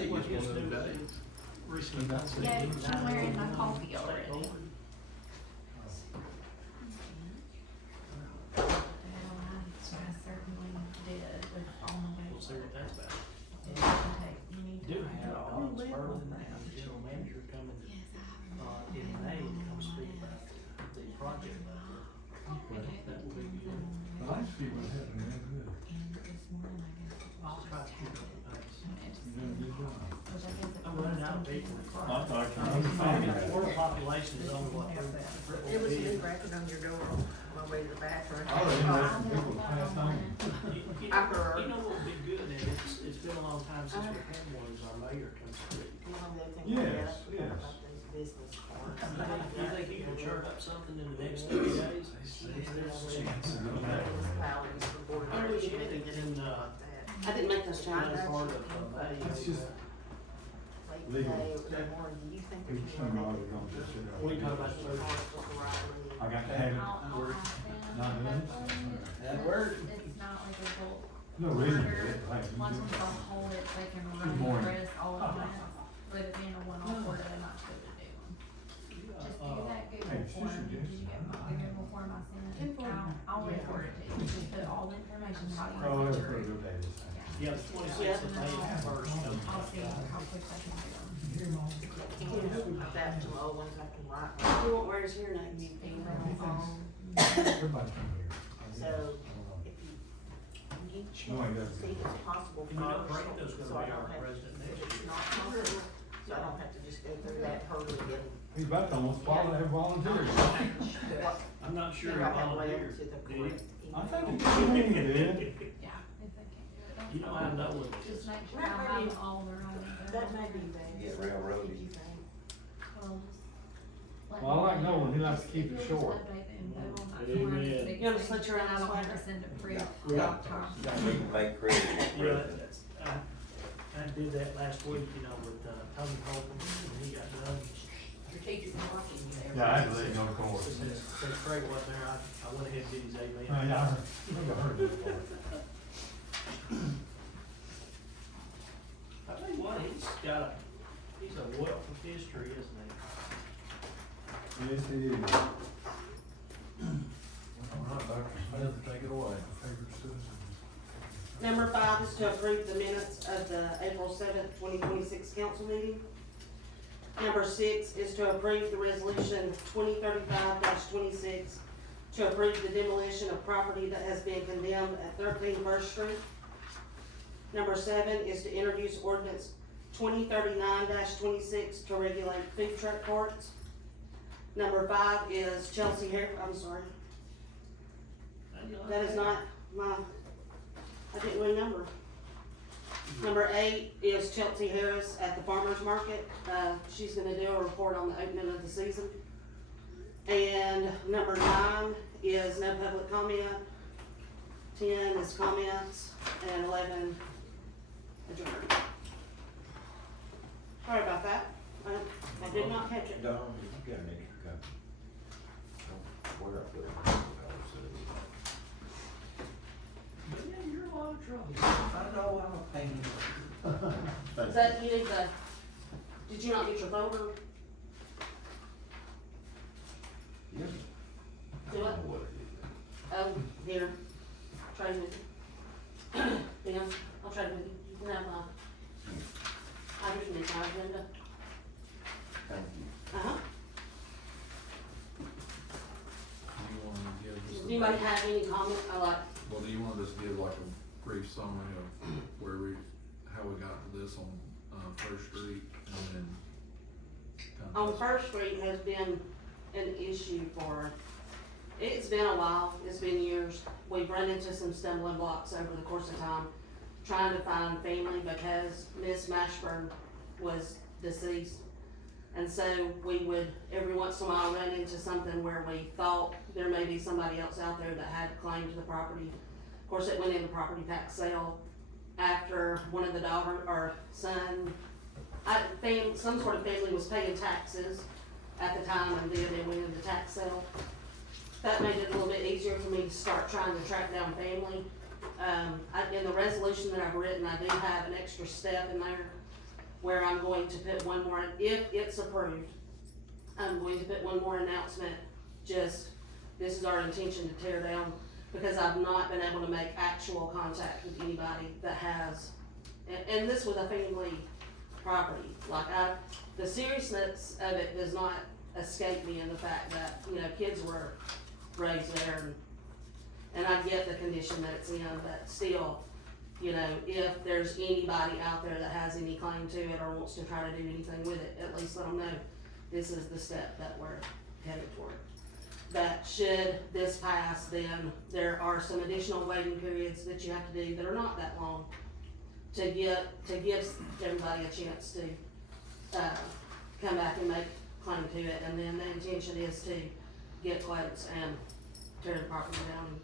day What is his one of new them days. recently got some. Yeah, somewhere in my coffee already. Well, I certainly did with all my We'll see what that's about. It doesn't take, you need Do to. have Don Spurlin now, the general manager coming, in May to come speak about the project budget. That will be good. The last few ones have been really good. I'll try to keep up the pace. You're doing a good job. I'm running out of people. I thought you The world population is only what, It was a new record on your door on my way to the bathroom. I already know some people passed on. You know what would be good, and it's been a long time since we've had one, is our mayor comes through. Yes, yes. Business cards. You think you can churn up something in the next 30 days? Municipalities for board I wish you members, had it in, I didn't make those another changes. part of May. It's just, Late legal. today, or the morning, do you think People there's some more already gonna just sit We out. talk about the I got to have it, not done. That word. It's not like a bulk. No reason for it, like, you Once do. we hold it, they can Good run the morning. rest all of that, but it being a one-off order, they're not supposed to do them. Just do that Hey, Google she form, should did just- you get my Google form I sent? I'll record it to you, just put all the information, how you Oh, want that's to pretty do it. good day this time. Yeah, the 26th of May is the first. I'll see how quick I can do them. That to old ones I can write. You won't wear his hearing aids. Email, phone. Everybody's from here. So, if you need to No, I check, got it. see if it's possible And you know, first, Brando's so gonna I be our don't have, president if next it's year. not possible, so I don't have to just go through that hurdle again. He's about to almost follow that volunteer. What, I'm not sure you if have to wait volunteer. to the Do you? correct email. I think he did. Yeah, if they can't do it, that's You know, I fine. know it Just is. make sure I have all the right info. That may be bad. Get railroaded. If you think. Let Well, I like me know. Nolan, he likes to keep it If you'll just short. update the info on that Amen. form, it's big You wanna thing. switch around I this don't way? have to send it proof. Yeah. all the time. We can make credit for Yeah, president. I did that last week, you know, with, Tony Holcomb, when he got done. Strategic marketing there. Yeah, I had to let him go to court. Since Craig wasn't there, I went ahead and did his amen. Oh, yeah, I heard, I heard that part. I tell you what, he's a wealth of history, isn't he? Yes, he is. All right, Dr. Smith, take it away. Favorite citizen. Number 5 is to approve the minutes of the April 7th, 2026 council meeting. Number 6 is to approve the resolution 2035-26 to approve the demolition of property that has been condemned at 13 First Street. Number 7 is to introduce ordinance 2039-26 to regulate food truck carts. Number 5 is Chelsea I'm sorry, that is not my, I didn't renumber. Number 8 is Chelsea Harris at the farmer's market. She's gonna do a report on the opening of the season. And number 9 is no public comment. 10 is comments, and 11 adjourned. Sorry about that. I did not catch it. Don, you got an extra copy. Don't worry, I put it. But yeah, you're in a lot of trouble. I know, I'm a pain. Is that, you need the, did you not get your folder? Yes. Do it? What it is. Oh, here, trade with you. Yeah, I'll trade with you. You can have mine. I just need my agenda. Thank you. Uh-huh. Do you wanna give Does us anybody have any comment? I like, well, do you wanna just give like a brief summary of where how we got to this on, First Street and then? kind of- on First Street has been an issue for, it's been a while, it's been years. We've run into some stumbling blocks over the course of time, trying to find family because Miss Mashburn was deceased. And so we would, every once in a while, run into something where we thought there may be somebody else out there that had claim to the property. Of course, it went into property tax sale after one of the daughter or son, some sort of family was paying taxes at the time, and then it went into tax sale. That made it a little bit easier for me to start trying to track down family. In the resolution that I've written, I do have an extra step in there where I'm going to put one more, if it's approved, I'm going to put one more announcement, just, this is our intention to tear down, because I've not been able to make actual contact with anybody that has, and this was a family property, like the seriousness of it does not escape me in the fact that, you know, kids were raised there, and I get the condition that it's in, but still, you know, if there's anybody out there that has any claim to it or wants to try to do anything with it, at least let them know this is the step that we're headed toward. That should this pass, then there are some additional waiting periods that you have to do that are not that long to give everybody a chance to, come back and make claim to it, and then the intention is to get quotes and tear the property down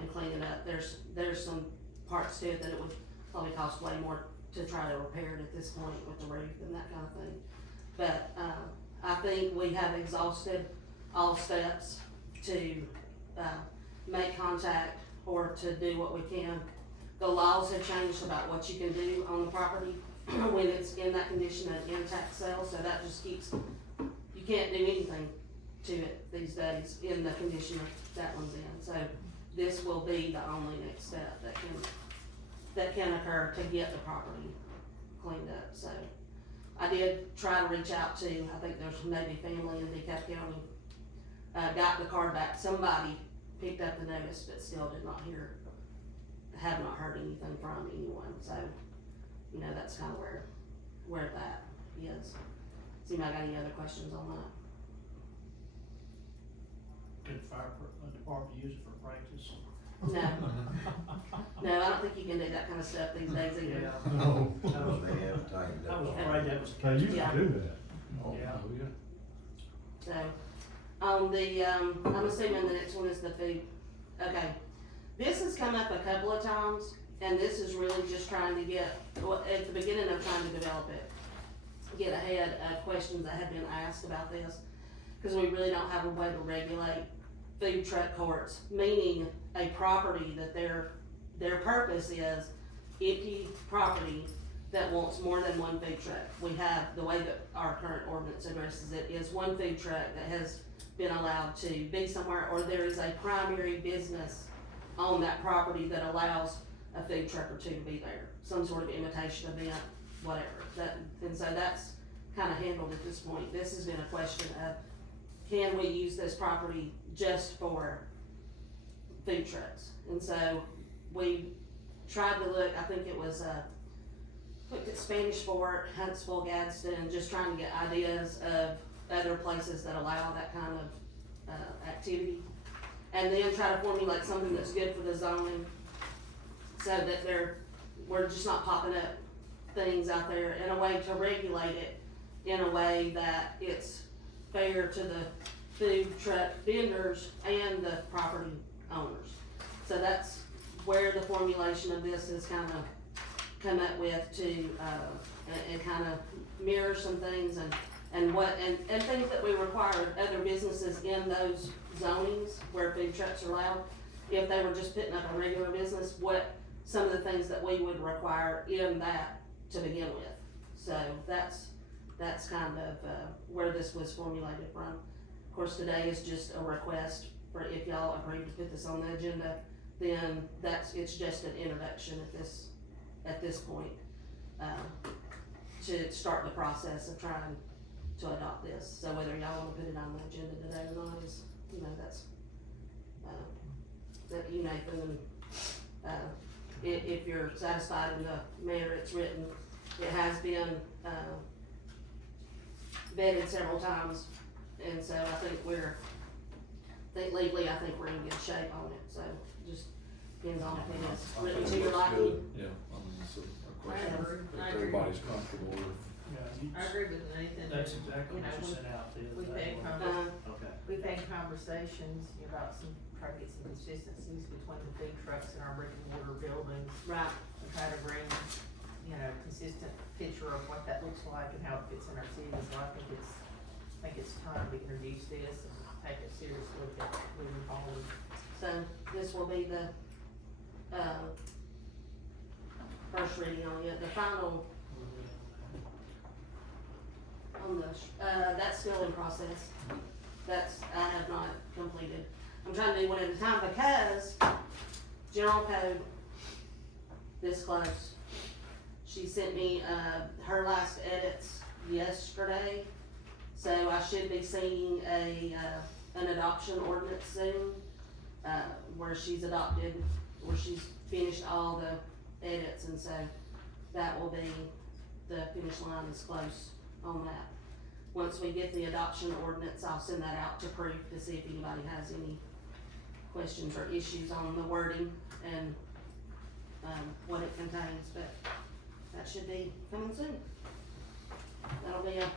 and clean it up. There's some parts to it that it would probably cost way more to try to repair it at this point with the roof and that kind of thing. But, I think we have exhausted all steps to, make contact or to do what we can. The laws have changed about what you can do on the property when it's in that condition of intact sale, so that just keeps, you can't do anything to it these days in the condition that one's in. So this will be the only next step that can occur to get the property cleaned up. So I did try to reach out to, I think there's maybe family in DeKalb County, got the card back. Somebody picked up the notice, but still did not hear, have not heard anything from anyone. So, you know, that's kind of where that is. See if I got any other questions on that. Could the fire department use it for practice? No, I don't think you can do that kind of stuff these days either. Yeah. No, they have tightened I was up. afraid that was. They used to Yeah. do that. Oh, Yeah. yeah. So, on the, I'm assuming the next one is the food. Okay, this has come up a couple of times, and this is really just trying to get, well, at the beginning of trying to develop it, get ahead of questions that have been asked about this, because we really don't have a way to regulate food truck courts, meaning a property that their purpose is empty property that wants more than one food truck. We have, the way that our current ordinance addresses it is one food truck that has been allowed to be somewhere, or there is a primary business on that property that allows a food truck or two to be there, some sort of invitation event, whatever. And so that's kinda handled at this point. This has been a question of, can we use this property just for food trucks? And so we tried to look, I think it was, looked at Spanish Fort, Huntsville, Gadsden, just trying to get ideas of other places that allow that kind of, activity. And then try to formulate something that's good for the zoning, so that we're just not popping up things out there, in a way to regulate it in a way that it's fair to the food truck vendors and the property owners. So that's where the formulation of this has kind of come up with to, and kind of mirror some things and things that we require other businesses in those zonings where food trucks are allowed. If they were just putting up a regular business, what some of the things that we would require in that to begin with. So that's kind of, where this was formulated from. Of course, today is just a request for, if y'all agree to put this on the agenda, then it's just an introduction at this point, to start the process of trying to adopt this. So whether y'all wanna put it on the agenda today or not is, you know, that's, that you, Nathan, and, if you're satisfied in the manner it's written, it has been, vetted several times, and so I think legally, I think we're in good shape on it, so just depends on if it is written to your Looks liking. good. Yeah, I mean, it's a question, I if agree. everybody's comfortable with. Yeah, I agree with Nathan. that's exactly You know, what you sent out the we've other day. had Okay. We've had conversations about try to get some consistencies between the food trucks and our brick and mortar buildings, Right, and try to bring, you know, consistent picture of what that looks like and how it fits in our city. So I think it's time to introduce this and take a serious look at moving forward. so this will be the, first reading on it. The final demolish, that's still in process. I have not completed. I'm trying to do one at a time because general code this close. She sent me, her last edits yesterday, so I should be seeing an adoption ordinance soon, where she's finished all the edits, and so that will be, the finish line is close on that. Once we get the adoption ordinance, I'll send that out to proof to see if anybody has any questions or issues on the wording and, what it contains, but that should be coming soon. That'll be a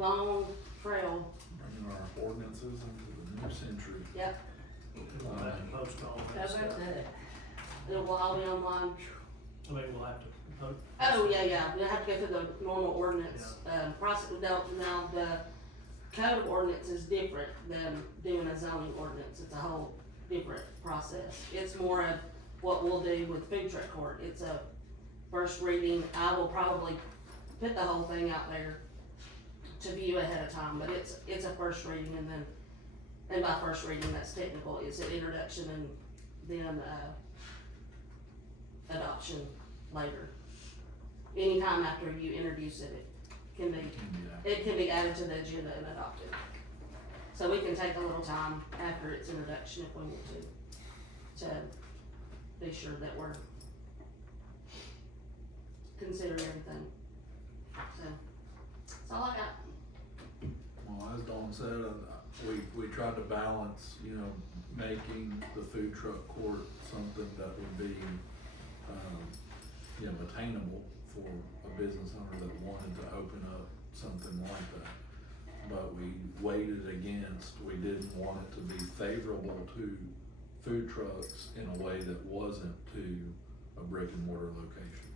long trail. Bringing our ordinances into the new century. Yep, We'll have to post all that How stuff. about that? it will all be online. I mean, we'll have to post. Oh, yeah, we'll have to go through the normal ordinance, process. Now, the code of ordinance is different than doing a zoning ordinance. It's a whole different process. It's more of what we'll do with food truck court. It's a first reading. I will probably put the whole thing out there to view ahead of time, but it's a first reading, and by first reading, that's technical. It's an introduction and then, adoption later. Anytime after you introduce it, it can be added to the agenda and adopted. So we can take a little time after its introduction if we want to be sure that we're considering everything. So, that's all I got. Well, as Dawn said, we tried to balance, making the food truck court something that would be, attainable for a business owner that wanted to open up something like that. But we weighed it against, we didn't want it to be favorable to food trucks in a way that wasn't to a brick and mortar location.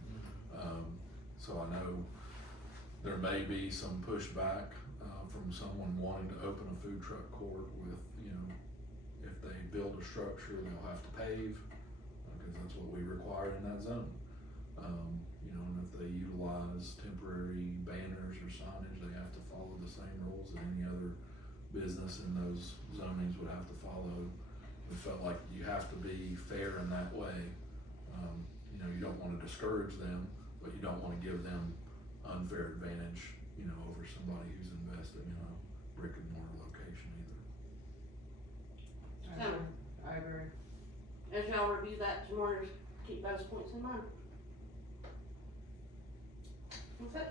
So I know there may be some pushback, from someone wanting to open a food truck court with, if they build a structure, they'll have to pave, because that's what we require in that zone. And if they utilize temporary banners or signage, they have to follow the same rules that any other business in those zonings would have to follow. We felt like you have to be fair in that way. You don't wanna discourage them, but you don't wanna give them unfair advantage, over somebody who's investing in a brick and mortar location either. I agree. As y'all review that tomorrow, just keep those points in mind. Okay.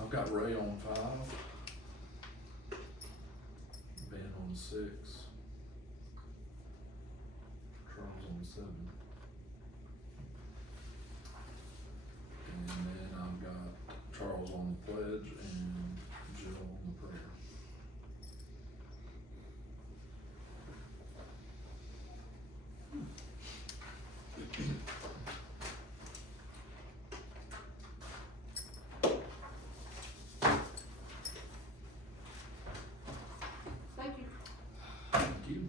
I've got Ray on 5, Ben on 6, Charles on 7. And then I've got Charles on the pledge and Jill on the prayer. Thank you. Thank you.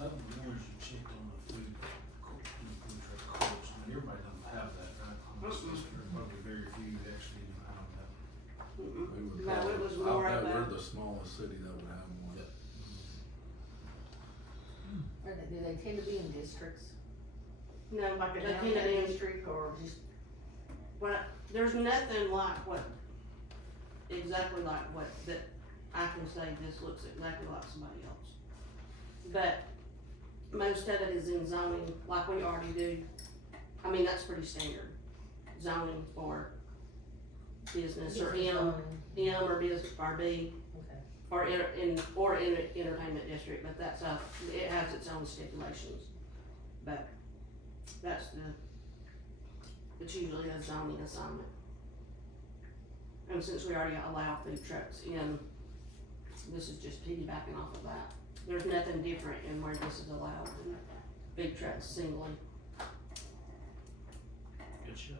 Of the ones you checked on the food truck courts, everybody doesn't have that, right? On this list, there are probably very few that actually even have that. We would No, it was probably- more I bet of a- we're the smallest city that would have one. Yep. Do they tend to be in districts? No, Like a they downtown tend to be, district or just, well, there's nothing like exactly like what, that I can say this looks exactly like somebody else. But most of it is in zoning, like we already do. I mean, that's pretty standard, zoning for business or M or business, or B, okay. or entertainment district, but it has its own stipulations. But it's usually a zoning assignment. And since we already allow food trucks in, this is just piggybacking off of that. There's nothing different in where this is allowed than big trucks singly. Good show.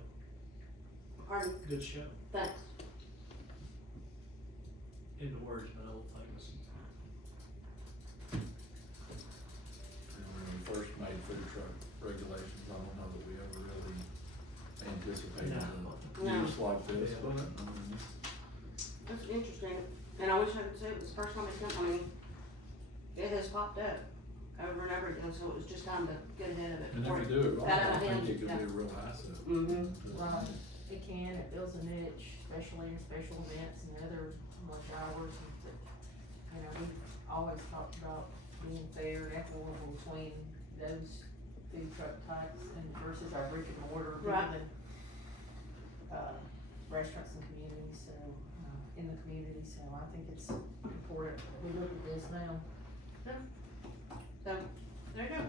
Pardon? Good show. Thanks. In the words of an old famous. And when we first made food truck regulations, I don't know that we ever anticipate No. a No. use like this, Yeah. but, I mean, It's interesting, and I wish I could say it was the first time it's come, I mean, it has popped up over and over again, so it was just time to get ahead of it. and if before you it do it right, got out I of think hand. it could Yeah. be a real asset. Mhm. Right, it can, it fills a niche, especially in special events and other lunch hours, and, you know, we've always talked about being fair and equitable between those food truck types and versus our brick and mortar, Right. even, restaurants and communities, so, in the community, so I think it's important, we look at this now. So, there you go.